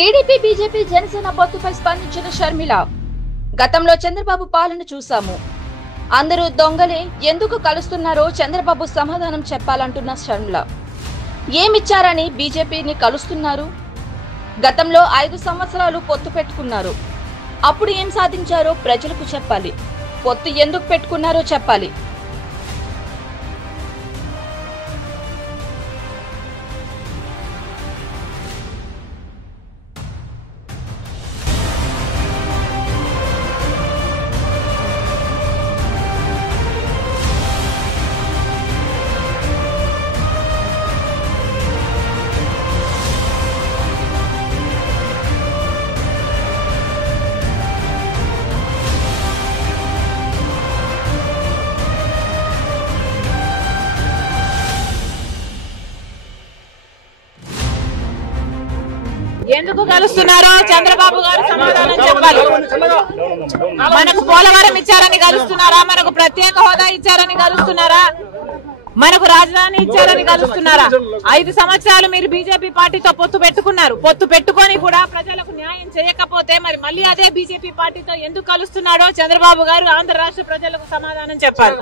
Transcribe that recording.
TDP BJP Janasena పొత్తుపై స్పందించిన షర్మిల, గతంలో చంద్రబాబు పాలన చూశాము, అందరూ దొంగలే, ఎందుకు కలుస్తున్నారో చంద్రబాబు సమాధానం చెప్పాలంటున్న షర్మిల. ఏమిచ్చారని బీజేపీని కలుస్తున్నారు? గతంలో 5 సంవత్సరాలు పొత్తు పెట్టుకున్నారు, అప్పుడు ఏం సాధించారో ప్రజలకు చెప్పాలి, పొత్తు ఎందుకు పెట్టుకున్నారో చెప్పాలి. ఎందుకు కలుస్తున్నారో చంద్రబాబు గారు సమాధానం చెప్పాలి. మనకు పోలవరం ఇచ్చారని కలుస్తున్నారా? మనకు ప్రత్యేక హోదా ఇచ్చారని కలుస్తున్నారా? మనకు రాజధాని ఇచ్చారని కలుస్తున్నారా? 5 సంవత్సరాలు మీరు బీజేపీ పార్టీతో పొత్తు పెట్టుకున్నారు. పొత్తు పెట్టుకొని కూడా ప్రజలకు న్యాయం చేయకపోతే మరి మళ్ళీ అదే బీజేపీ పార్టీతో ఎందుకు కలుస్తున్నాడో చంద్రబాబు గారు ఆంధ్ర రాష్ట్ర ప్రజలకు సమాధానం చెప్పాలి.